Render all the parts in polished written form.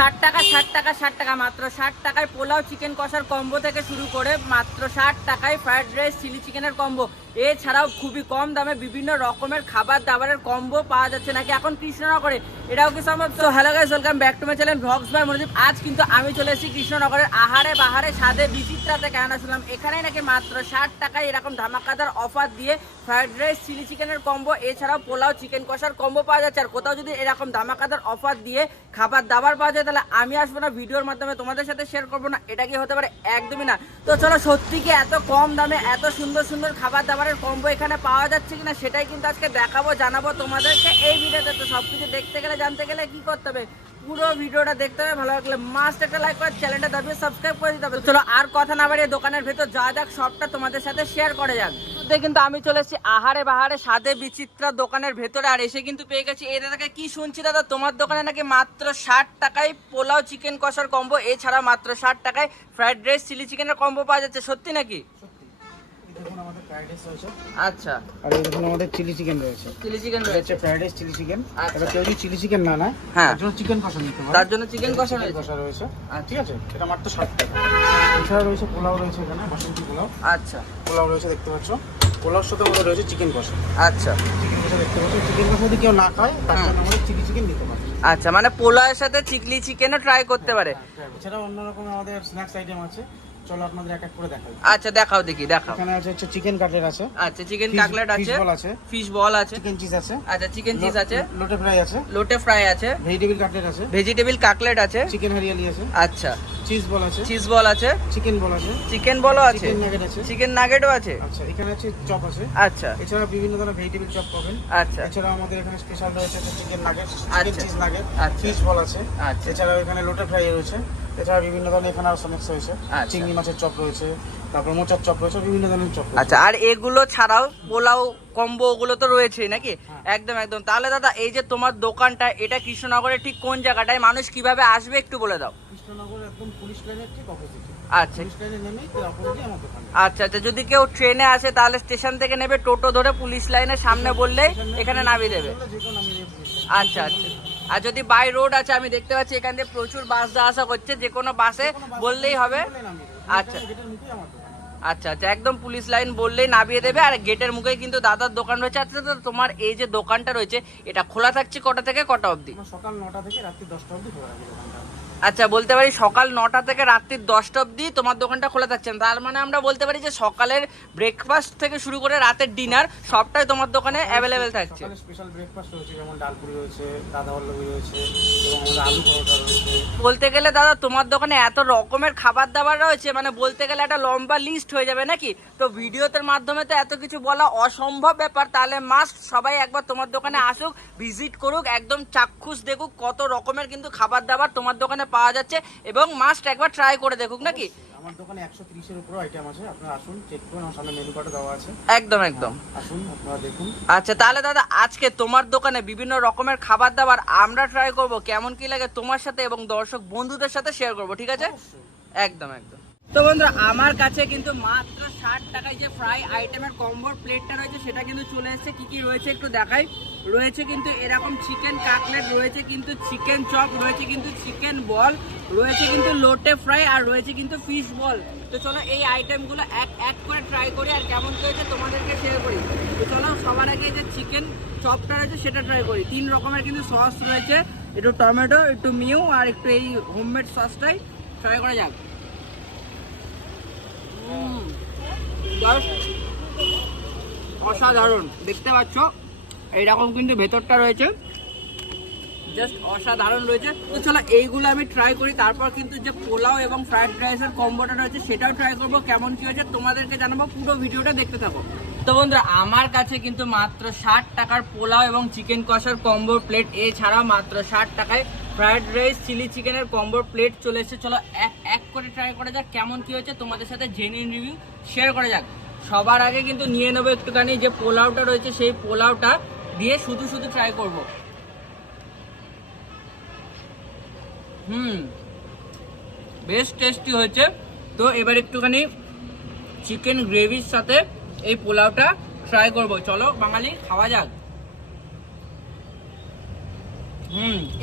60 টাকা 60 টাকা মাত্র 60 টাকায় পোলাও চিকেন কষার কম্বো থেকে শুরু করে মাত্র 60 টাকায় ফ্রাইড রাইস চিলি চিকেনের কম্বো। এছাড়াও খুবই কম দামে বিভিন্ন রকমের খাবার দাবারের কম্বো পাওয়া যাচ্ছে নাকি এখন কৃষ্ণনগরে, এটাও কি সম্ভব? তো hello guys, welcome back to my channel vlogs by Monodeep. আজ কিন্তু আমি চলে এসেছি কৃষ্ণনগরের আহারে বাহারে স্বাদে বিচিত্রাতে। কেন শুনলাম এখানেই নাকি মাত্র 60 টাকায় এরকম ধামাকাদার অফার দিয়ে ফ্রাইড রাইস চিলি চিকেনের কম্বো এছাড়াও পোলাও চিকেন কষার কম্বো পাওয়া যাচ্ছে। আর কোথাও যদি এরকম ধামাকাদার অফার দিয়ে খাবার দাবার পাওয়া যায় তাহলে আমি আসবো না, ভিডিওর মাধ্যমে তোমাদের সাথে শেয়ার করবো না? এটা কি হতে পারে? একদমই না। তো চলো, সত্যি কি এত কম দামে এত সুন্দর সুন্দর খাবার দাবারের কম্বো এখানে পাওয়া যাচ্ছে কিনা সেটাই কিন্তু আজকে দেখাবো, জানাবো তোমাদেরকে এই ভিডিওতে। তো সবকিছু দেখতে গেলে জানতে গেলে কি করতে হবে? পুরো ভিডিওটা দেখতে হবে। ভালো লাগলে মাস্ট একটা লাইক করে চ্যানেলটা দাবিয়ে সাবস্ক্রাইব করে দিতে হবে। চলো আর কথা না বাড়িয়ে দোকানের ভেতর যা যাক, সবটা তোমাদের সাথে শেয়ার করে যাক। কিন্তু আমি চলে এসেছি আহারে বাহারে স্বাদে বিচিত্রা দোকানের ভেতরে। আর এসে কিন্তু পেয়ে গেছি এই দাদাকে। কি শুনছি দাদা, তোমার দোকানে নাকি মাত্র 60 টাকায় পোলাও চিকেন কষার কম্বো এছাড়া মাত্র 60 টাকায় ফ্রাইড রাইস চিলি চিকেনের কম্বো পাওয়া যাচ্ছে, সত্যি নাকি? আচ্ছা, আর এই দেখুন আমাদের চিলি চিকেন রয়েছে। চিলি চিকেন রয়েছে, ফ্রাইড রাইস চিলি চিকেন। আচ্ছা। এবার কেউ যদি চিলি চিকেন না নেয়, হ্যাঁ, তার জন্য চিকেন কষা নিতে পারে। তার জন্য চিকেন কষা রয়েছে। ঠিক আছে, এটা মাত্র 60 টাকা। এছাড়া রয়েছে পোলাও রয়েছে, এখানে বাসন্তী পোলাও। আচ্ছা, পোলাও রয়েছে, দেখতে পাচ্ছ। পোলাওর সাথে আমাদের রয়েছে চিকেন কষা। আচ্ছা, চিকেন কষা দেখতে পাচ্ছ। চিকেন কষা যদি কেউ না খায় তার জন্য আমাদের চিলি চিকেন দিতে পারে। আচ্ছা, মানে পোলাওয়ের সাথে চিলি চিকেনও ট্রাই করতে পারে। এছাড়া অন্যরকম আমাদের স্ন্যাক্স আইটেম আছে, চলো আপনাদের এক এক করে দেখাই। আচ্ছা, দেখাও দেখি, দেখাও। এখানে আছে হচ্ছে চিকেন কাটলেট আছে। আচ্ছা, চিকেন কাটলেট আছে, ফিশ বল আছে, চিকেন চিজ আছে। আচ্ছা, চিকেন চিজ আছে, লোটে ফ্রাই আছে, লোটে ফ্রাই আছে, ভেজিটেবল কাটলেট আছে, ভেজিটেবল কাটলেট আছে, চিকেন হরিয়ালি আছে। আচ্ছা, চিজ বল আছে, চিজ বল আছে, চিকেন বল আছে, চিকেন বলও আছে, চিকেন নাগেট আছে, চিকেন নাগেটও আছে। আচ্ছা, এখানে আছে চপ আছে। আচ্ছা, এছাড়া বিভিন্ন ধরনের ভেজিটেবল চপ পাবেন। আচ্ছা, এছাড়া আমাদের এখানে স্পেশাল রয়েছে চিকেন নাগেট, চিকেন আচ্ছা, চিজ নাগেট, আচ্ছা, ফিশ বল আছে। আচ্ছা, এছাড়া এখানে লোটে ফ্রাই রয়েছে। এছাড়া বিভিন্ন ধরনের এখানে আরো স্ন্যাক্স রয়েছে, আচ্ছা, চিংড়ি মাছের চপ রয়েছে, তারপর মোচার চপ রয়েছে, বিভিন্ন ধরনের চপ রয়েছে। আচ্ছা। আর এগুলো ছাড়াও পোলাও কম্বো ওগুলো তো রয়েছেই নাকি? একদম একদম। তাহলে দাদা, এই যে তোমার দোকানটা, এটা কৃষ্ণনগরের ঠিক কোন জায়গাটায়, মানুষ কিভাবে আসবে একটু বলে দাও। কৃষ্ণনগর একদম পুলিশ লাইনের ঠিক অপোজিটে। আচ্ছা, পুলিশ লাইনে নেমেই তো অপোজিটে আমার দোকান। আচ্ছা, আচ্ছা। যদি কেউ ট্রেনে আসে তাহলে স্টেশন থেকে নেবে, টোটো ধরে পুলিশ লাইনের সামনে বললেই এখানে নামিয়ে দেবে। আচ্ছা, আচ্ছা। আর যদি বাই রোড আছে, আমি দেখতে পাচ্ছি এখান থেকে প্রচুর বাস যাওয়া আসা করছে, যে কোনো বাসে বললেই হবে। আচ্ছা, আচ্ছা, আচ্ছা, একদম পুলিশ লাইন বললেই নামিয়ে দেবে। আর গেটের মুখেই কিন্তু দাদার দোকান রয়েছে। আচ্ছা দাদা, তোমার এই যে দোকানটা রয়েছে এটা খোলা থাকছে কটা থেকে কটা অবধি? সকাল 9টা থেকে রাত্রি 10টা অবধি খোলা থাকে দোকানটা। আচ্ছা, বলতে পারি সকাল 9টা থেকে রাত্রি 10টা অবধি তোমার দোকানটা খোলা থাকছে। তার মানে আমরা বলতে পারি যে সকালের ব্রেকফাস্ট থেকে শুরু করে রাতের ডিনার সবটাই তোমার দোকানে অ্যাভেলেবেল থাকছে। সকালে স্পেশাল ব্রেকফাস্ট রয়েছে, যেমন ডাল পুরি রয়েছে, দাদা বল্লভী রয়েছে, এবং আমাদের আলু পরোটা রয়েছে। বলতে গেলে দাদা, তোমার দোকানে এত রকমের খাবার দাবার রয়েছে, মানে বলতে গেলে একটা লম্বা লিস্ট হয়ে যাবে নাকি? তো ভিডিওতে মাধ্যমে তো এত কিছু বলা অসম্ভব ব্যাপার। তাহলে মাস্ট সবাই একবার তোমার দোকানে আসুক, ভিজিট করুক, একদম চাক্ষুষ দেখুক কত রকমের কিন্তু খাবার দাবার তোমার দোকানে পাওয়া যাচ্ছে, এবং মাস্ট একবার ট্রাই করে দেখুক নাকি? আমার দোকানে 130 এর উপর আইটেম আছে, আপনারা আসুন, চেক করুন, আমার সামনে মেনু কার্ডে দেওয়া আছে। একদম একদম, আসুন আপনারা দেখুন। আচ্ছা, তাহলে দাদা আজকে তোমার দোকানে বিভিন্ন রকমের খাবার দাবার আমরা ট্রাই করব, কেমন কি লাগে তোমার সাথে এবং দর্শক বন্ধুদের সাথে শেয়ার করব, ঠিক আছে? একদম একদম। তো বন্ধুরা, আমার কাছে কিন্তু মাত্র 60 টাকায় যে ফ্রাই আইটেমের কম্বোর প্লেটটা রয়েছে সেটা কিন্তু চলে এসেছে। কি কি রয়েছে একটু দেখাই। রয়েছে কিন্তু এরকম চিকেন কাটলেট, রয়েছে কিন্তু চিকেন চপ, রয়েছে কিন্তু চিকেন বল, রয়েছে কিন্তু লোটে ফ্রাই, আর রয়েছে কিন্তু ফিশ বল। তো চলো এই আইটেমগুলো এক এক করে ট্রাই করি, আর কেমন কি হয়েছে তোমাদেরকে শেয়ার করি। তো চলো সবার আগে যে চিকেন চপটা রয়েছে সেটা ট্রাই করি। 3 রকমের কিন্তু সস রয়েছে, একটু টমেটো, একটু মিউ, আর একটু এই হোমমেড সসটাই ট্রাই করা যাক। অসাধারণ, দেখতে পাচ্ছ এইরকম কিন্তু ভেতরটা রয়েছে, জাস্ট অসাধারণ রয়েছে। তো চলো এইগুলো আমি ট্রাই করি, তারপর কিন্তু যে পোলাও এবং ফ্রাইড রাইসের কম্বোটা রয়েছে সেটাও ট্রাই করবো, কেমন কি হয়েছে তোমাদেরকে জানাবো, পুরো ভিডিওটা দেখতে থাকো। তো বন্ধুরা, আমার কাছে কিন্তু মাত্র 60 টাকার পোলাও এবং চিকেন কষার কম্বো প্লেট, এছাড়াও মাত্র 60 টাকায় ফ্রাইড রাইস চিলি চিকেনের কম্বো প্লেট চলে এসেছে। চলো এক এক করে ট্রাই করা যাক, কেমন কি হয়েছে তোমাদের সাথে জেনুইন রিভিউ শেয়ার করা যাক। সবার আগে কিন্তু নিয়ে নেবো একটুখানি যে পোলাওটা রয়েছে, সেই পোলাওটা দিয়ে শুধু শুধু ট্রাই করব। বেশ টেস্টি হয়েছে। তো এবার একটুখানি চিকেন গ্রেভির সাথে এই পোলাওটা ট্রাই করব। চলো বাঙালি, খাওয়া যাক।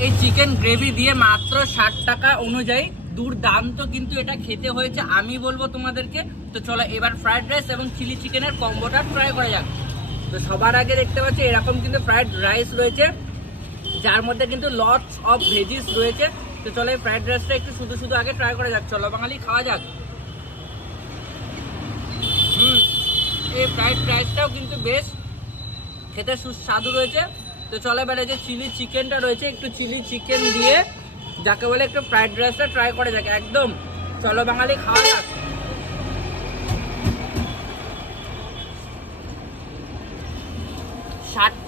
এই চিকেন গ্রেভি দিয়ে মাত্র 60 টাকা অনুযায়ী দুর্দান্ত কিন্তু এটা খেতে হয়েছে আমি বলবো তোমাদেরকে। তো চলো এবার ফ্রাইড রাইস এবং চিলি চিকেনের কম্বোটা ট্রাই করা যাক। তো সবার আগে দেখতে পাচ্ছি এরকম কিন্তু ফ্রাইড রাইস রয়েছে, যার মধ্যে কিন্তু লটস অফ ভেজিস রয়েছে। তো চলো এই ফ্রাইড রাইসটা একটু শুধু শুধু আগে ট্রাই করা যাক। চলো বাঙালি খাওয়া যাক। এই ফ্রাইড রাইসটাও কিন্তু বেশ খেতে সুস্বাদু রয়েছে। তো চলো এবারে যে চিলি চিকেনটা রয়েছে, একটু চিলি চিকেন দিয়ে যাকে বলে একটু ফ্রাইড রাইসটা ট্রাই করা যাক একদম। চলো বাঙালি খাওয়া যাক।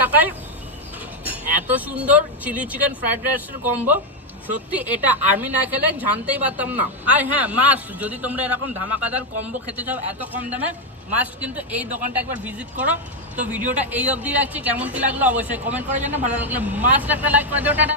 টাকায় এত সুন্দর চিলি চিকেন ফ্রাইড রাইসের কম্বো, সত্যি এটা আমি না খেলে জানতেই পারতাম না। আর হ্যাঁ মাস্ট, যদি তোমরা এরকম ধামাকাদার কম্বো খেতে চাও এত কম দামে, মাস্ট কিন্তু এই দোকানটা একবার ভিজিট করো। তো ভিডিওটা এই অবধি রাখছি, কেমন কি লাগলো অবশ্যই কমেন্ট করে জানাও, ভালো লাগলে মাস্ট একটা লাইক করে দিও। টাটা।